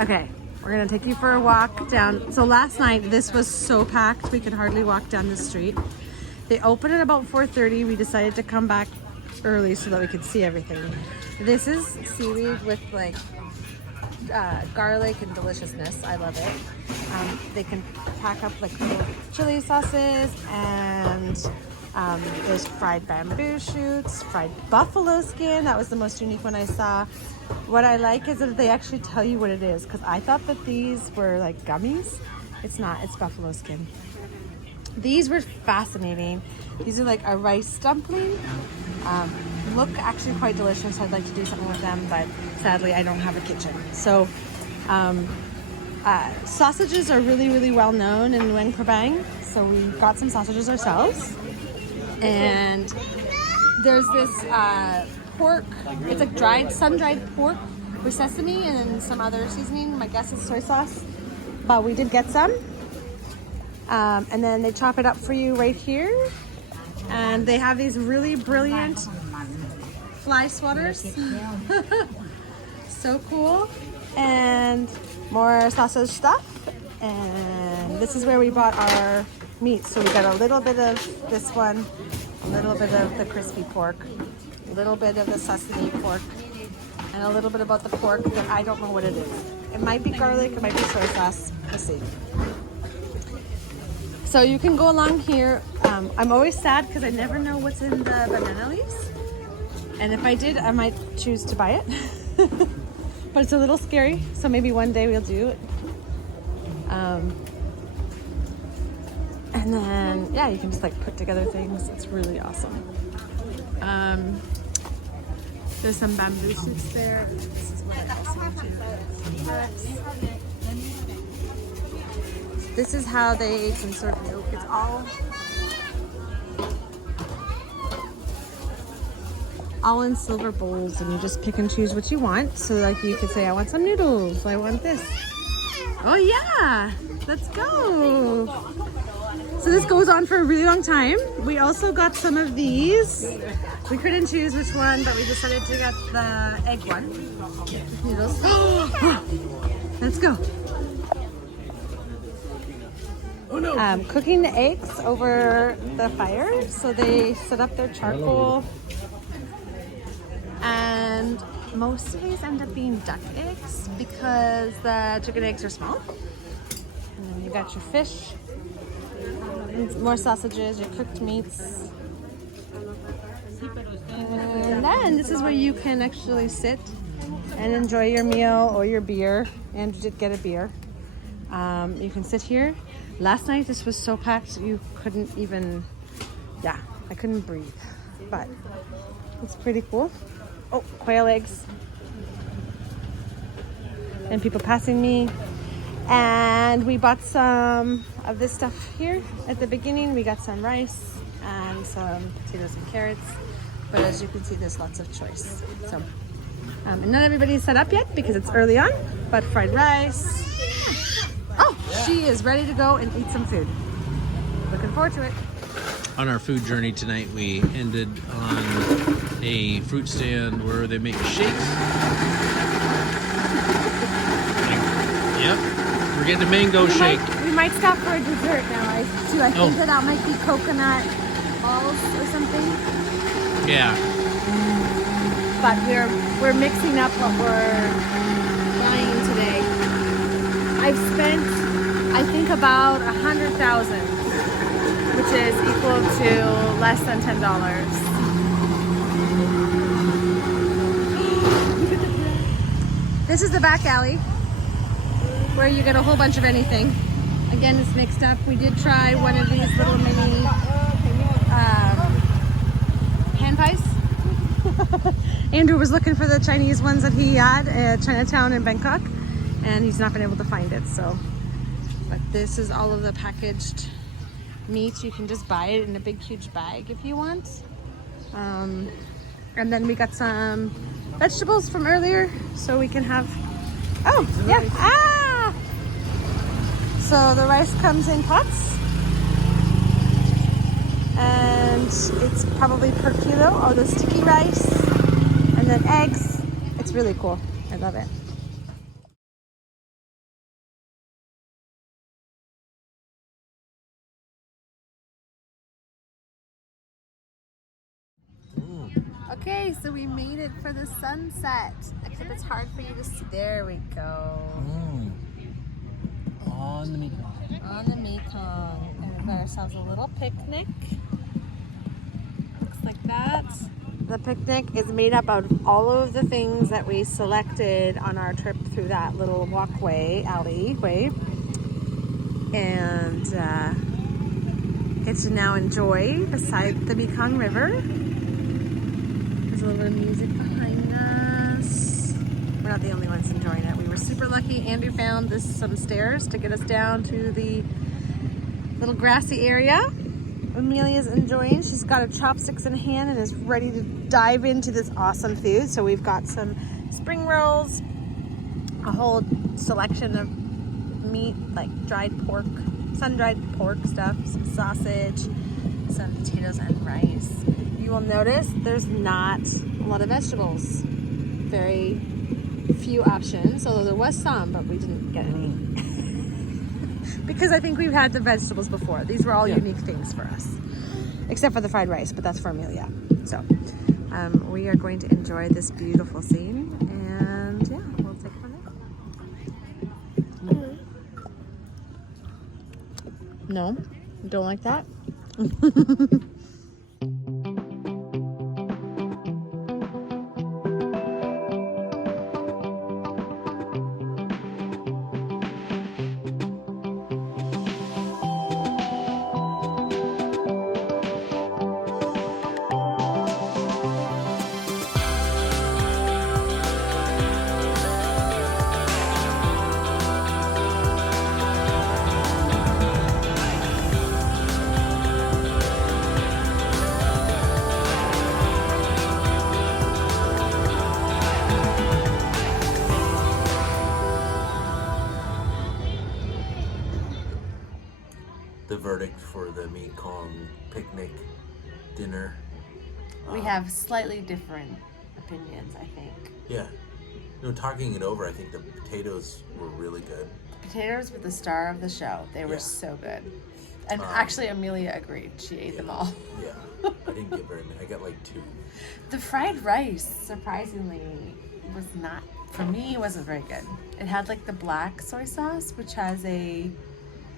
Okay, we're gonna take you for a walk down. So last night, this was so packed, we could hardly walk down the street. They opened at about 4:30. We decided to come back early so that we could see everything. This is seaweed with like garlic and deliciousness. I love it. They can pack up like little chili sauces, and there's fried bamboo shoots, fried buffalo skin. That was the most unique one I saw. What I like is that they actually tell you what it is, because I thought that these were like gummies. It's not, it's buffalo skin. These were fascinating. These are like a rice dumpling. Look actually quite delicious. I'd like to do something with them, but sadly I don't have a kitchen. So sausages are really, really well known in Luang Prabang. So we got some sausages ourselves. And there's this pork. It's like dried, sun-dried pork with sesame and some other seasoning. My guess is soy sauce, but we did get some. And then they chop it up for you right here. And they have these really brilliant fly swatters. So cool. And more sausage stuff. And this is where we bought our meat. So we got a little bit of this one, a little bit of the crispy pork, a little bit of the sesame pork, and a little bit about the pork that I don't know what it is. It might be garlic, it might be soy sauce. We'll see. So you can go along here. I'm always sad because I never know what's in the banana leaves. And if I did, I might choose to buy it. But it's a little scary, so maybe one day we'll do it. And then, yeah, you can just like put together things. It's really awesome. There's some bamboo shoots there. This is what I also do. This is how they can serve milk. It's all in silver bowls, and you just pick and choose what you want. So like you could say, I want some noodles, I want this. Oh yeah, let's go. So this goes on for a really long time. We also got some of these. We couldn't choose which one, but we decided to get the egg one. Noodles. Let's go. Cooking the eggs over the fire. So they set up their charcoal. And most of these end up being duck eggs because the chicken eggs are small. And then you got your fish, more sausages, your cooked meats. And then this is where you can actually sit and enjoy your meal or your beer. Andrew did get a beer. You can sit here. Last night this was so packed you couldn't even, I couldn't breathe. But it's pretty cool. Oh, quail eggs. And people passing me. And we bought some of this stuff here at the beginning. We got some rice and some potatoes and carrots. But as you can see, there's lots of choice. So, and not everybody's set up yet because it's early on, but fried rice. Oh, she is ready to go and eat some food. Looking forward to it. On our food journey tonight, we ended on a fruit stand where they make shakes. Yep, we're getting a mango shake. We might stop for a dessert now. I think that might be coconut balls or something. Yeah. But we're mixing up what we're buying today. I've spent, I think, about 100,000, which is equal to less than $10. This is the back alley where you get a whole bunch of anything. Again, it's mixed up. We did try one of these little mini hand pies. Andrew was looking for the Chinese ones that he had at Chinatown in Bangkok, and he's not been able to find it. So, but this is all of the packaged meat. You can just buy it in a big, huge bag if you want. And then we got some vegetables from earlier, so we can have. Oh, yeah. Ah! So the rice comes in pots, and it's probably per kilo. Oh, the sticky rice, and then eggs. It's really cool. I love it. Okay, so we made it for the sunset. Except it's hard for you to see. There we go. On the Mekong. On the Mekong. And we got ourselves a little picnic. Looks like that. The picnic is made up of all of the things that we selected on our trip through that little alleyway. And get to now enjoy beside the Mekong River. There's a little bit of music behind us. We're not the only ones enjoying it. We were super lucky. Andrew found some stairs to get us down to the little grassy area. Amelia's enjoying. She's got her chopsticks in hand and is ready to dive into this awesome food. So we've got some spring rolls, a whole selection of meat, like sun-dried pork stuff, some sausage, some potatoes and rice. You will notice there's not a lot of vegetables. Very few options, although there was some, but we didn't get any. Because I think we've had the vegetables before. These were all unique things for us. Except for the fried rice, but that's for Amelia. So we are going to enjoy this beautiful scene, and yeah, we'll take it from there. No? You don't like that? The verdict for the Mekong picnic dinner. We have slightly different opinions, I think. Yeah. Talking it over, I think the potatoes were really good. Potatoes were the star of the show. They were so good. And actually, Amelia agreed. She ate them all. Yeah. I didn't get very many. I got like 2. The fried rice, surprisingly, was not, for me, it wasn't very good. It had like the black soy sauce, which has a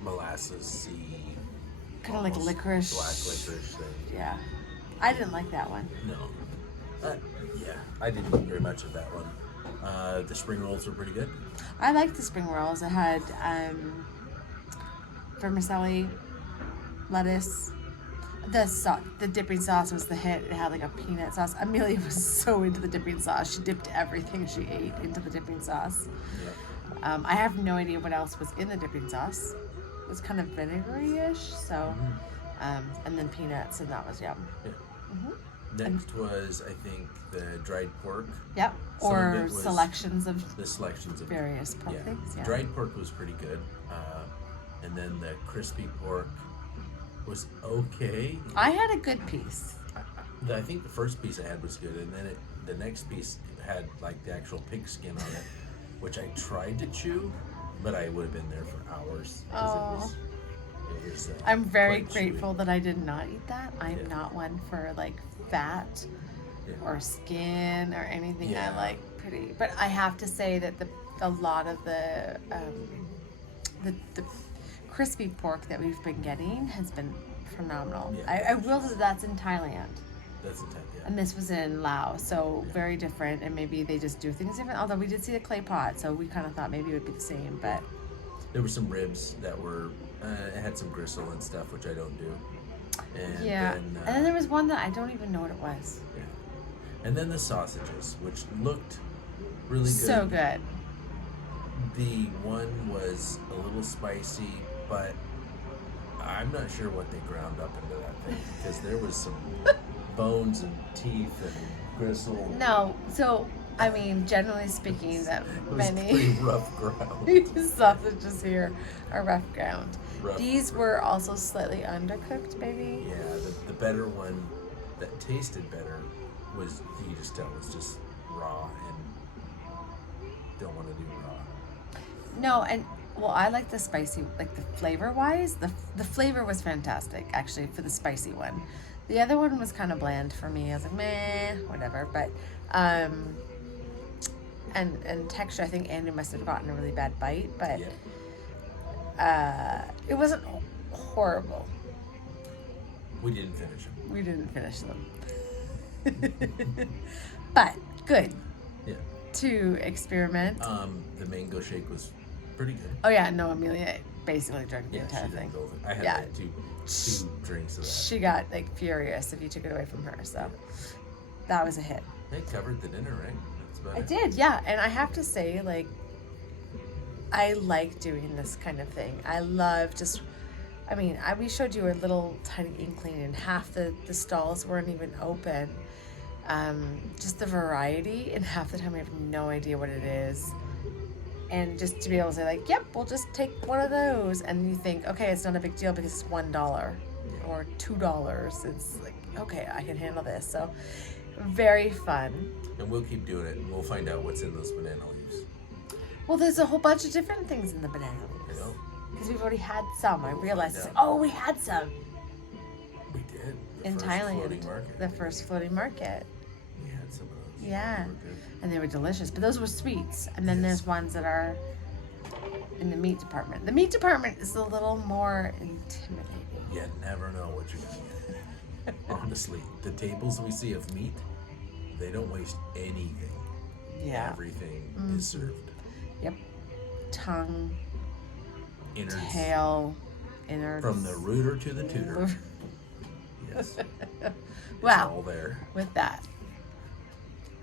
molasses-y, kind of like licorice. Black licorice thing. Yeah. I didn't like that one. No. Yeah, I didn't eat very much of that one. The spring rolls were pretty good. I liked the spring rolls. It had vermicelli, lettuce. The dipping sauce was the hit. It had like a peanut sauce. Amelia was so into the dipping sauce. She dipped everything she ate into the dipping sauce. Yeah. I have no idea what else was in the dipping sauce. It was kind of vinegary-ish, so, and then peanuts, and that was yum. Yeah. Next was, I think, the dried pork. Yep. Or selections of various pork things. Yeah. Dried pork was pretty good, and then the crispy pork was okay. I had a good piece. I think the first piece I had was good, and then the next piece had like the actual pig skin on it, which I tried to chew, but I would have been there for hours. Oh. It was I'm very grateful that I did not eat that. I'm not one for like fat or skin or anything. I like pretty, but I have to say that a lot of the crispy pork that we've been getting has been phenomenal. I will say that's in Thailand. That's in Thailand. And this was in Laos, so very different, and maybe they just do things different. Although we did see the clay pot, so we kind of thought maybe it would be the same, but there were some ribs that were it had some gristle and stuff, which I don't do. And and then there was one that I don't even know what it was. Yeah. And then the sausages, which looked really good. So good. The one was a little spicy, but I'm not sure what they ground up into that thing, because there was some bones and teeth and gristle. No, so I mean, generally speaking, that many pretty rough ground. These sausages here are rough ground. These were also slightly undercooked, maybe. Yeah, the better one that tasted better was, you just tell, was just raw, and don't want to do raw. No, and well, I like the spicy, like the flavor wise, the flavor was fantastic actually for the spicy one. The other one was kind of bland for me. I was like, meh, whatever. But, and texture, I think Andy must have gotten a really bad bite, but it wasn't horrible. We didn't finish them. We didn't finish them. But good. Yeah. To experiment. The mango shake was pretty good. Oh yeah, no, Amelia basically drank the entire thing. I had like two drinks of that. She got like furious if you took it away from her, so that was a hit. They covered the dinner, right? That's about I it. did, yeah. And I have to say, like, I like doing this kind of thing. I love just, I mean, we showed you a little tiny inkling, and half the stalls weren't even open. Just the variety, and half the time we have no idea what it is. And just to be able to say, like, yep, we'll just take one of those. And you think, okay, it's not a big deal because it's $1 or $2. It's like, okay, I can handle this. So, very fun. And we'll keep doing it, and we'll find out what's in those banana leaves. Well, there's a whole bunch of different things in the banana leaves. I know. Because we've already had some. I realized, like, oh, we had some. We did. In Thailand. The first floating market. We had some of those. Yeah. They were good. And they were delicious. But those were sweets. And then there's ones that are in the meat department. The meat department is a little more intimidating. You never know what you're going to get. Honestly, the tables we see of meat, they don't waste anything. Yeah. Everything is served. Yep. Tongue, Innards. tail, innards. From the rooter to the tutor. Yes. Wow. All there. With that,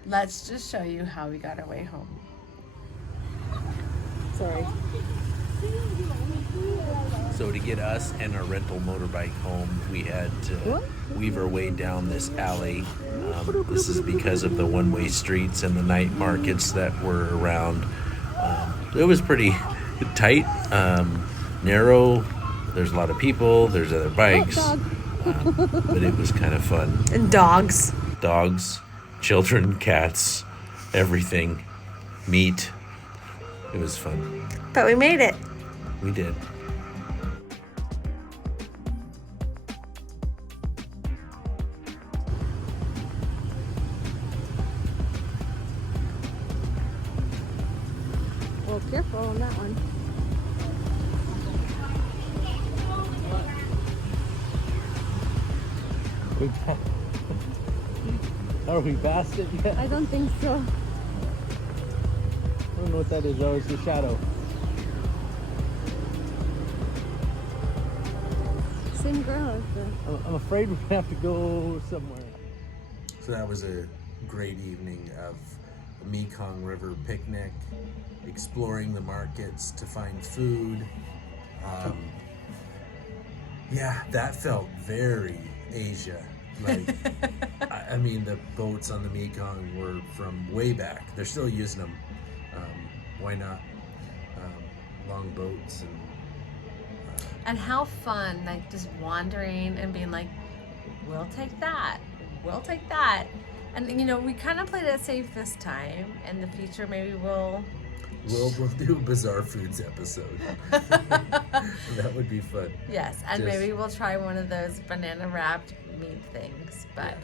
let's just show you how we got our way home. Sorry. So to get us and our rental motorbike home, we had to weave our way down this alley. This is because of the one-way streets and the night markets that were around. It was pretty tight, narrow. There's a lot of people. There's other bikes, but it was kind of fun. And dogs. Dogs, children, cats, everything, meat. It was fun. But we made it. We did. Well, careful on that one. Are we past it yet? I don't think so. I don't know what that is. Oh, it's the shadow. Same girl as the... I'm afraid we're gonna have to go somewhere. So that was a great evening of a Mekong River picnic, exploring the markets to find food. Yeah, that felt very Asia. Like, I mean, the boats on the Mekong were from way back. They're still using them. Why not? Long boats And how fun, like, just wandering and being like, we'll take that. We'll take that. And, you know, we kind of played it safe this time. In the future, maybe we'll do a Bizarre Foods episode. That would be fun. Yes, and maybe we'll try one of those banana wrapped meat things. But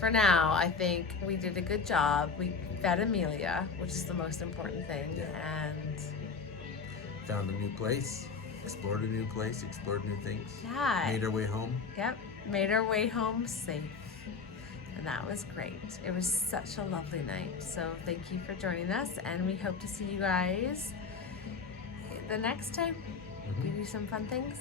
for now, I think we did a good job. We fed Amelia, which is the most important thing. Yeah. And Found a new place, explored a new place, explored new things. yeah, Made our way home. yep, made our way home safe. And that was great. It was such a lovely night. So thank you for joining us, and we hope to see you guys the next time. We do some fun things.